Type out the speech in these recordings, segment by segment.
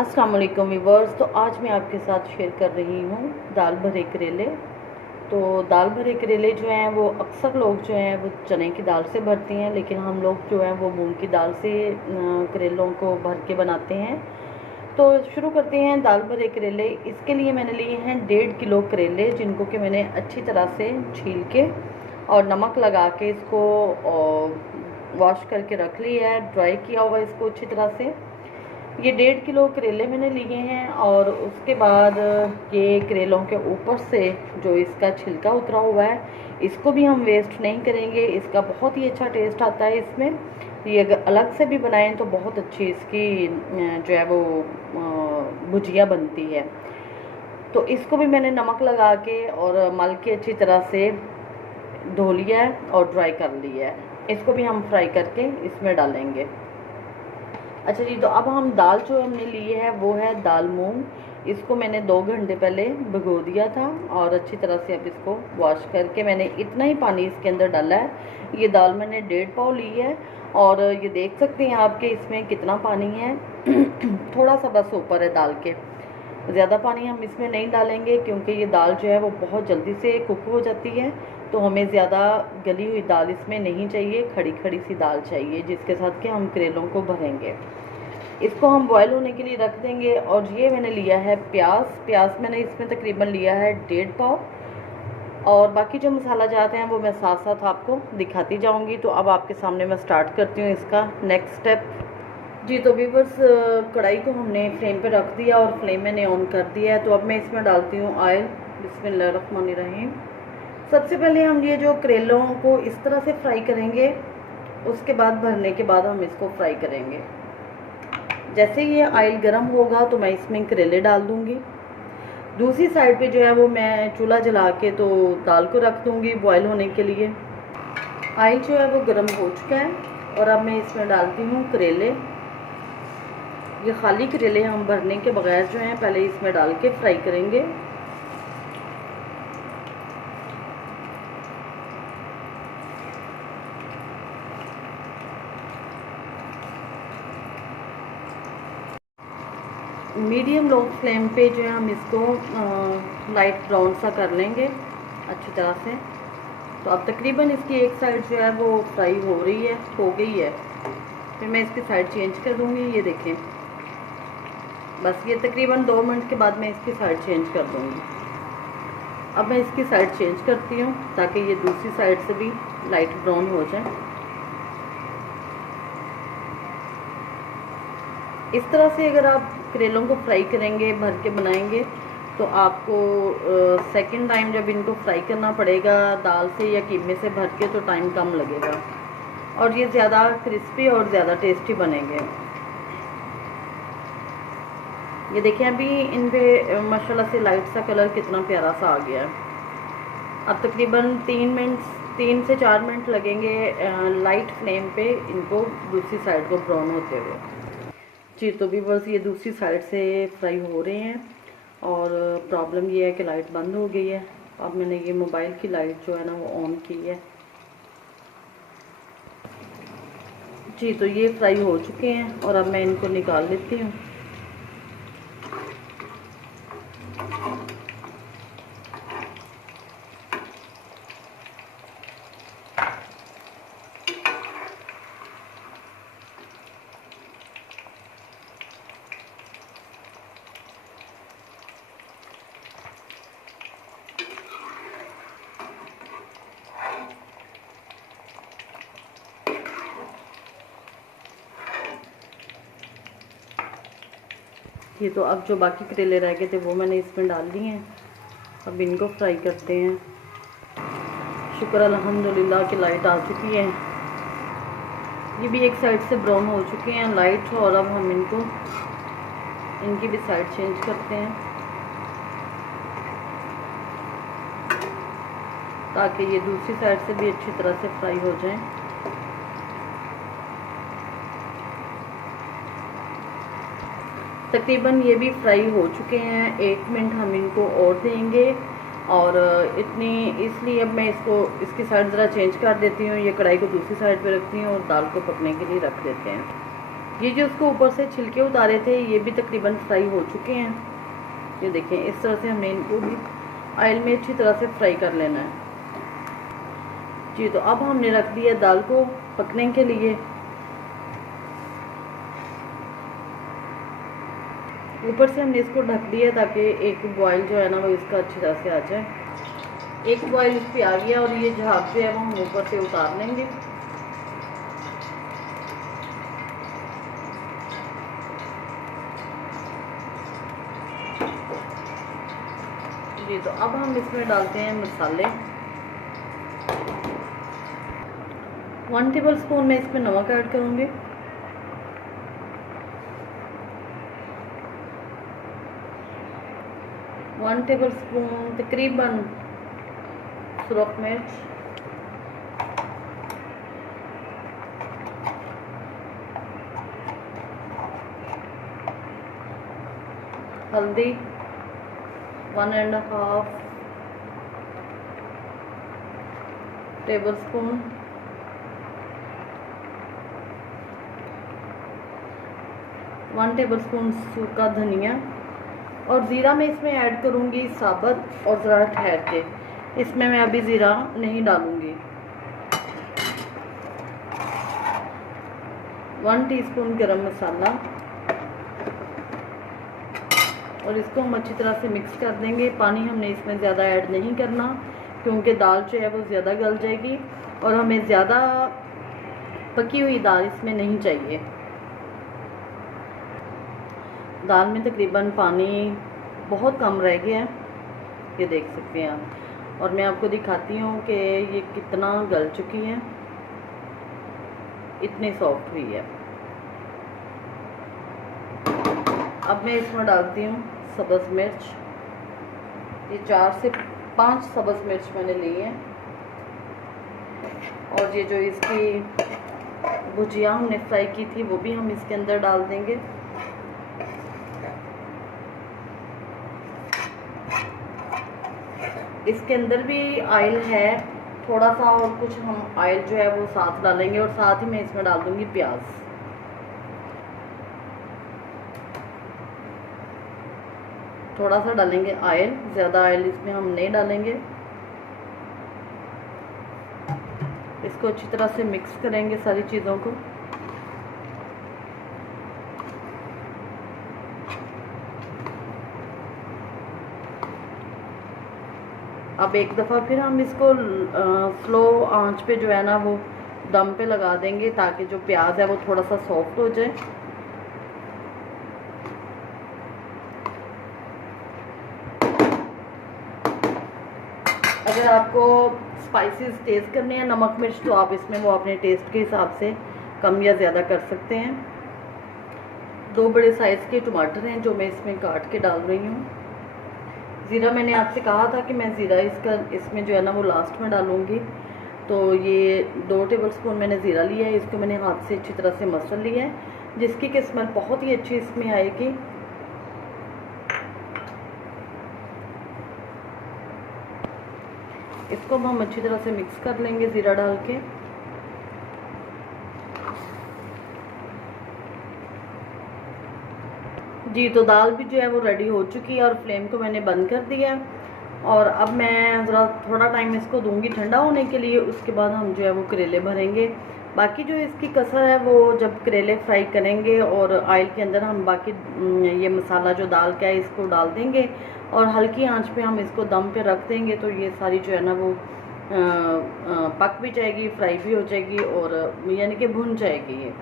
अस्सलाम वालेकुम व्यूअर्स। तो आज मैं आपके साथ शेयर कर रही हूँ दाल भरे करेले। तो दाल भरे करेले जो हैं वो अक्सर लोग जो हैं वो चने की दाल से भरते हैं, लेकिन हम लोग जो हैं वो मूंग की दाल से करेलों को भर के बनाते हैं। तो शुरू करते हैं दाल भरे करेले। इसके लिए मैंने लिए हैं 1.5 किलो करेले, जिनको कि मैंने अच्छी तरह से छील के और नमक लगा के इसको वॉश करके रख लिया है, ड्राई किया हुआ इसको अच्छी तरह से। ये 1.5 किलो करेले मैंने लिए हैं और उसके बाद ये करेलों के ऊपर से जो इसका छिलका उतरा हुआ है इसको भी हम वेस्ट नहीं करेंगे। इसका बहुत ही अच्छा टेस्ट आता है इसमें। ये अगर अलग से भी बनाएं तो बहुत अच्छी इसकी जो है वो भुजिया बनती है। तो इसको भी मैंने नमक लगा के और मल के अच्छी तरह से धो लिया है और ड्राई कर लिया है। इसको भी हम फ्राई करके इसमें डालेंगे। अच्छा जी, तो अब हम दाल जो हमने ली है वो है दाल मूंग। इसको मैंने 2 घंटे पहले भिगो दिया था और अच्छी तरह से अब इसको वॉश करके मैंने इतना ही पानी इसके अंदर डाला है। ये दाल मैंने 1.5 पाव ली है और ये देख सकते हैं आपके इसमें कितना पानी है। थोड़ा सा बस ऊपर है दाल के, ज़्यादा पानी हम इसमें नहीं डालेंगे क्योंकि ये दाल जो है वो बहुत जल्दी से कुक हो जाती है। तो हमें ज़्यादा गली हुई दाल इसमें नहीं चाहिए, खड़ी खड़ी सी दाल चाहिए जिसके साथ कि हम करेलों को भरेंगे। इसको हम बॉयल होने के लिए रख देंगे। और ये मैंने लिया है प्याज मैंने इसमें तकरीबन लिया है 1.5 पाव। और बाकी जो मसाला जाते हैं वो मैं साथ साथ आपको दिखाती जाऊंगी। तो अब आपके सामने मैं स्टार्ट करती हूँ इसका नेक्स्ट स्टेप। जी, तो व्यूअर्स, कढ़ाई को हमने फ्लेम पे रख दिया और फ्लेम मैंने ऑन कर दिया है। तो अब मैं इसमें डालती हूँ ऑयल। बिस्मिल्लाहिर्रहमानिर्रहीम। सबसे पहले हम ये जो करेलों को इस तरह से फ्राई करेंगे, उसके बाद भरने के बाद हम इसको फ्राई करेंगे। जैसे ये ऑयल गर्म होगा तो मैं इसमें करेले डाल दूँगी। दूसरी साइड पे जो है वो मैं चूल्हा जला के तो दाल को रख दूँगी बॉयल होने के लिए। ऑयल जो है वो गर्म हो चुका है और अब मैं इसमें डालती हूँ करेले। ये खाली करेले हम भरने के बगैर जो हैं पहले इसमें डाल के फ्राई करेंगे। मीडियम लो फ्लेम पे जो है हम इसको लाइट ब्राउन सा कर लेंगे अच्छी तरह से। तो अब तकरीबन इसकी एक साइड जो है वो फ्राई हो गई है। फिर मैं इसकी साइड चेंज कर दूँगी। ये देखें, बस ये तकरीबन 2 मिनट के बाद मैं इसकी साइड चेंज कर दूँगी। अब मैं इसकी साइड चेंज करती हूँ ताकि ये दूसरी साइड से भी लाइट ब्राउन हो जाए। इस तरह से अगर आप करेलों को फ्राई करेंगे, भर के बनाएंगे, तो आपको सेकंड टाइम जब इनको फ्राई करना पड़ेगा दाल से या कीमे से भर के तो टाइम कम लगेगा और ये ज़्यादा क्रिस्पी और ज़्यादा टेस्टी बनेंगे। ये देखें, अभी इन पे माशाल्लाह से लाइट सा कलर कितना प्यारा सा आ गया है। अब तकरीबन 3 से 4 मिनट लगेंगे लाइट फ्लेम पे इनको दूसरी साइड को ब्राउन होते हुए। जी, तो भी बस ये दूसरी साइड से फ्राई हो रहे हैं और प्रॉब्लम ये है कि लाइट बंद हो गई है। अब मैंने ये मोबाइल की लाइट जो है ना वो ऑन की है। जी, तो ये फ्राई हो चुके हैं और अब मैं इनको निकाल लेती हूँ। ये तो अब जो बाकी करेले रह गए थे वो मैंने इसमें डाल दिए हैं। अब इनको फ्राई करते हैं। शुक्र अल्हम्दुलिल्लाह कि लाइट आ चुकी है। ये भी एक साइड से ब्राउन हो चुके हैं लाइट, और अब हम इनकी भी साइड चेंज करते हैं ताकि ये दूसरी साइड से भी अच्छी तरह से फ्राई हो जाए। तकरीबन ये भी फ्राई हो चुके हैं। 1 मिनट हम इनको और देंगे और इसलिए अब मैं इसकी साइड ज़रा चेंज कर देती हूँ। ये कढ़ाई को दूसरी साइड पे रखती हूँ और दाल को पकने के लिए रख देते हैं। ये जो उसको ऊपर से छिलके उतारे थे ये भी तकरीबन फ्राई हो चुके हैं। ये देखें, इस तरह से हमने इनको भी ऑयल में अच्छी तरह से फ्राई कर लेना है जी। तो अब हमने रख दिया दाल को पकने के लिए। ऊपर से हमने इसको ढक दिया ताकि एक बॉयल जो है ना वो इसका अच्छी तरह से आ जाए। एक बॉयल इस पर आ गया और ये झाग जो है वो हम ऊपर से उतार लेंगे। जी तो अब हम इसमें डालते हैं मसाले। 1 टेबलस्पून मैं इसमें नमक ऐड करूँगी। 1 टेबलस्पून तकरीबन सुरख मिर्च, हल्दी 1.5 टेबलस्पून, 1 टेबलस्पून सूखा धनिया और ज़ीरा मैं इसमें ऐड करूँगी साबुत और ज़रा ठहर के। इसमें मैं अभी ज़ीरा नहीं डालूँगी। 1 टीस्पून गरम मसाला और इसको हम अच्छी तरह से मिक्स कर देंगे। पानी हमने इसमें ज़्यादा ऐड नहीं करना क्योंकि दाल जो है वो ज़्यादा गल जाएगी और हमें ज़्यादा पकी हुई दाल इसमें नहीं चाहिए। दाल में तकरीबन पानी बहुत कम रह गया है, ये देख सकते हैं आप। और मैं आपको दिखाती हूँ कि ये कितना गल चुकी है, इतनी सॉफ्ट हुई है। अब मैं इसमें डालती हूँ सब्ज़ मिर्च। ये 4 से 5 सब्ज़ मिर्च मैंने ली है। और ये जो इसकी भुजिया हमने फ्राई की थी वो भी हम इसके अंदर डाल देंगे। इसके अंदर भी ऑयल है थोड़ा सा और कुछ हम ऑयल जो है वो साथ डालेंगे और साथ ही मैं इसमें डाल दूँगी प्याज। थोड़ा सा डालेंगे ऑयल, ज़्यादा ऑयल इसमें हम नहीं डालेंगे। इसको अच्छी तरह से मिक्स करेंगे सारी चीज़ों को। अब एक दफ़ा फिर हम इसको स्लो आंच पे जो है ना वो दम पे लगा देंगे ताकि जो प्याज है वो थोड़ा सा सॉफ्ट हो जाए। अगर आपको स्पाइसेस टेस्ट करने हैं नमक मिर्च तो आप इसमें वो अपने टेस्ट के हिसाब से कम या ज़्यादा कर सकते हैं। 2 बड़े साइज़ के टमाटर हैं जो मैं इसमें काट के डाल रही हूँ। ज़ीरा मैंने आपसे कहा था कि मैं ज़ीरा इसमें जो है ना वो लास्ट में डालूँगी। तो ये 2 टेबलस्पून मैंने ज़ीरा लिया है। इसको मैंने हाथ से अच्छी तरह से मसल लिया है जिसकी कि स्मेल बहुत ही अच्छी इसमें आएगी। इसको हम अच्छी तरह से मिक्स कर लेंगे ज़ीरा डाल के। जी तो दाल भी जो है वो रेडी हो चुकी है और फ्लेम को मैंने बंद कर दिया। और अब मैं ज़रा थोड़ा टाइम इसको दूंगी ठंडा होने के लिए, उसके बाद हम जो है वो करेले भरेंगे। बाकी जो इसकी कसर है वो जब करेले फ्राई करेंगे और ऑयल के अंदर हम बाकी ये मसाला जो दाल का है इसको डाल देंगे और हल्की आंच पे हम इसको दम पे रख देंगे। तो ये सारी जो है ना वो पक भी जाएगी, फ्राई भी हो जाएगी और यानी कि भुन जाएगी ये।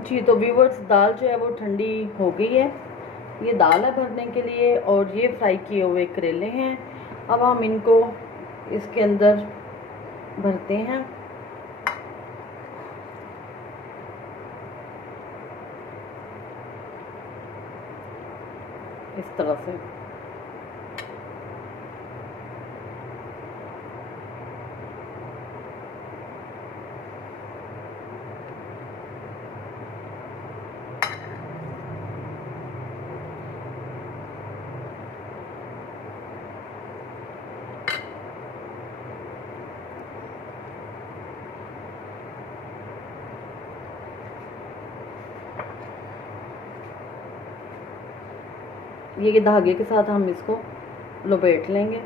जी तो व्यूवर्स दाल जो है वो ठंडी हो गई है। ये दाल है भरने के लिए और ये फ्राई किए हुए करेले हैं। अब हम इनको इसके अंदर भरते हैं। इस तरह से ये धागे के साथ हम इसको लपेट लेंगे।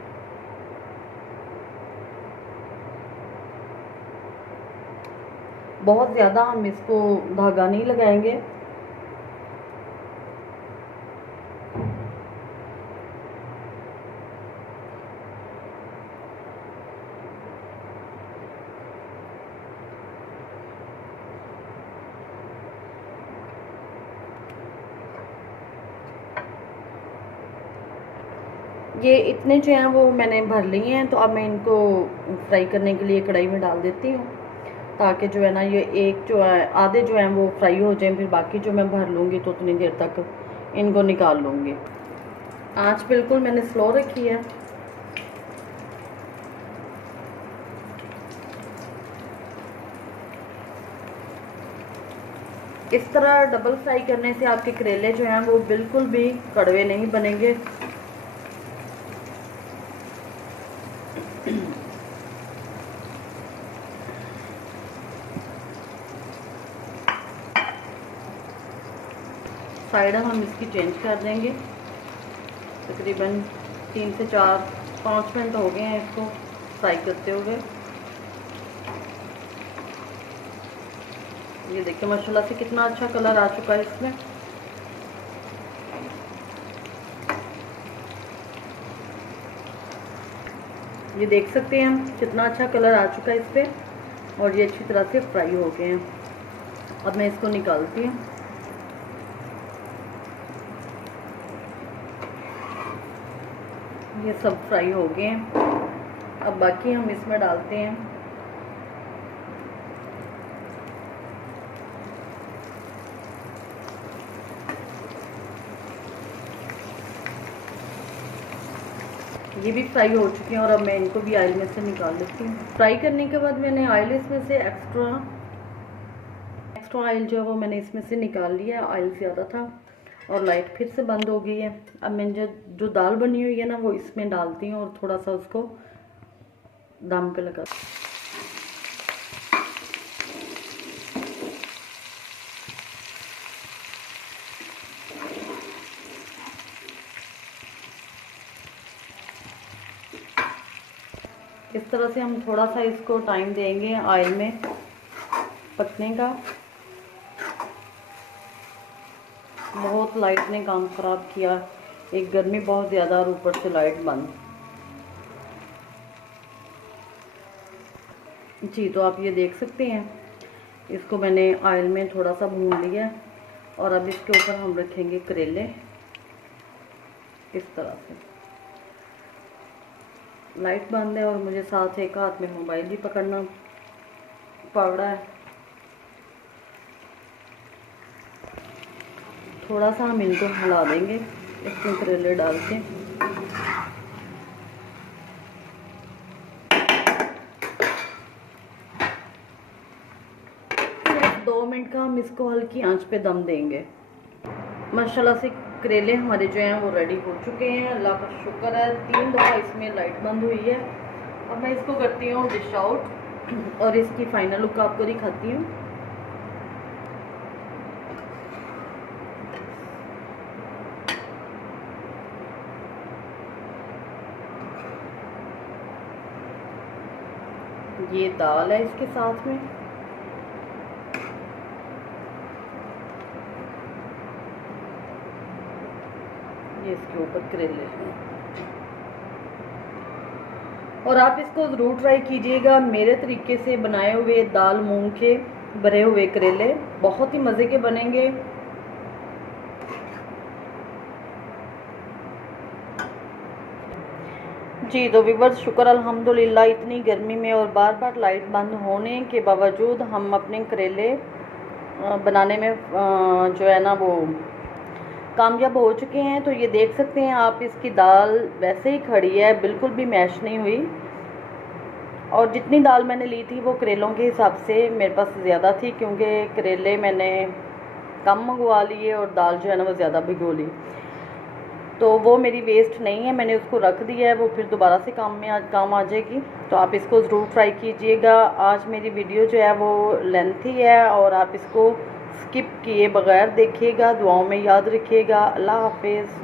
बहुत ज़्यादा हम इसको धागा नहीं लगाएंगे। ये इतने जो हैं वो मैंने भर लिए हैं, तो अब मैं इनको फ्राई करने के लिए कढ़ाई में डाल देती हूँ, ताकि जो है ना ये एक जो है आधे जो हैं वो फ्राई हो जाएं, फिर बाकी जो मैं भर लूँगी तो उतनी देर तक इनको निकाल लूँगी। आँच बिल्कुल मैंने स्लो रखी है। इस तरह डबल फ्राई करने से आपके करेले जो हैं वो बिल्कुल भी कड़वे नहीं बनेंगे। साइड हम इसकी चेंज कर देंगे। तकरीबन 3 से 4-5 मिनट हो गए हैं इसको फ्राई करते हुए। ये देखिए माशाल्लाह से कितना अच्छा कलर आ चुका है इसमें। ये देख सकते हैं हम कितना अच्छा कलर आ चुका है इस पर, और ये अच्छी तरह से फ्राई हो गए हैं। अब मैं इसको निकालती हूँ। ये सब फ्राई हो गए हैं। अब बाकी हम इसमें डालते हैं ये भी फ्राई हो चुके हैं, और अब मैं इनको भी ऑयल में से निकाल लेती हूँ। फ्राई करने के बाद मैंने ऑयल इसमें से एक्स्ट्रा ऑयल जो है वो मैंने इसमें से निकाल लिया। ऑयल ज़्यादा था और लाइट फिर से बंद हो गई है। अब मैं जो दाल बनी हुई है ना वो इसमें डालती हूँ, और थोड़ा सा उसको दम पे लगा। इस तरह से हम थोड़ा सा इसको टाइम देंगे ऑयल में पकने का। बहुत लाइट ने काम ख़राब किया, एक गर्मी बहुत ज़्यादा और ऊपर से लाइट बंद। जी तो आप ये देख सकते हैं, इसको मैंने ऑयल में थोड़ा सा भून लिया, और अब इसके ऊपर हम रखेंगे करेले। इस तरह से लाइट बंद है और मुझे साथ एक हाथ में मोबाइल भी पकड़ना पड़ रहा है। थोड़ा सा हम इनको हिला देंगे इसमें करेले डाल के। सिर्फ 2 मिनट का हम इसको हल्की आंच पे दम देंगे। माशाल्लाह से करेले हमारे जो हैं वो रेडी हो चुके हैं, अल्लाह का शुक्र है। 3 दफ़ा इसमें लाइट बंद हुई है। अब मैं इसको करती हूँ डिश आउट, और इसकी फाइनल लुक आपको दिखाती हूँ। ये दाल है इसके साथ में, ये इसके ऊपर करेले हैं। और आप इसको ज़रूर ट्राई कीजिएगा, मेरे तरीके से बनाए हुए दाल मूंग के भरे हुए करेले बहुत ही मज़े के बनेंगे। जी तो व्यूअर्स, शुक्र अल्हम्दुलिल्लाह, इतनी गर्मी में और बार बार लाइट बंद होने के बावजूद हम अपने करेले बनाने में जो है ना वो कामयाब हो चुके हैं। तो ये देख सकते हैं आप, इसकी दाल वैसे ही खड़ी है, बिल्कुल भी मैश नहीं हुई। और जितनी दाल मैंने ली थी वो करेलों के हिसाब से मेरे पास ज़्यादा थी, क्योंकि करेले मैंने कम मंगवा लिए और दाल जो है ना वो ज़्यादा भिगो ली। तो वो मेरी वेस्ट नहीं है, मैंने उसको रख दिया है, वो फिर दोबारा से काम आ जाएगी। तो आप इसको ज़रूर ट्राई कीजिएगा। आज मेरी वीडियो जो है वो लेंथी है, और आप इसको स्किप किए बगैर देखिएगा। दुआओं में याद रखिएगा। अल्लाह हाफिज़।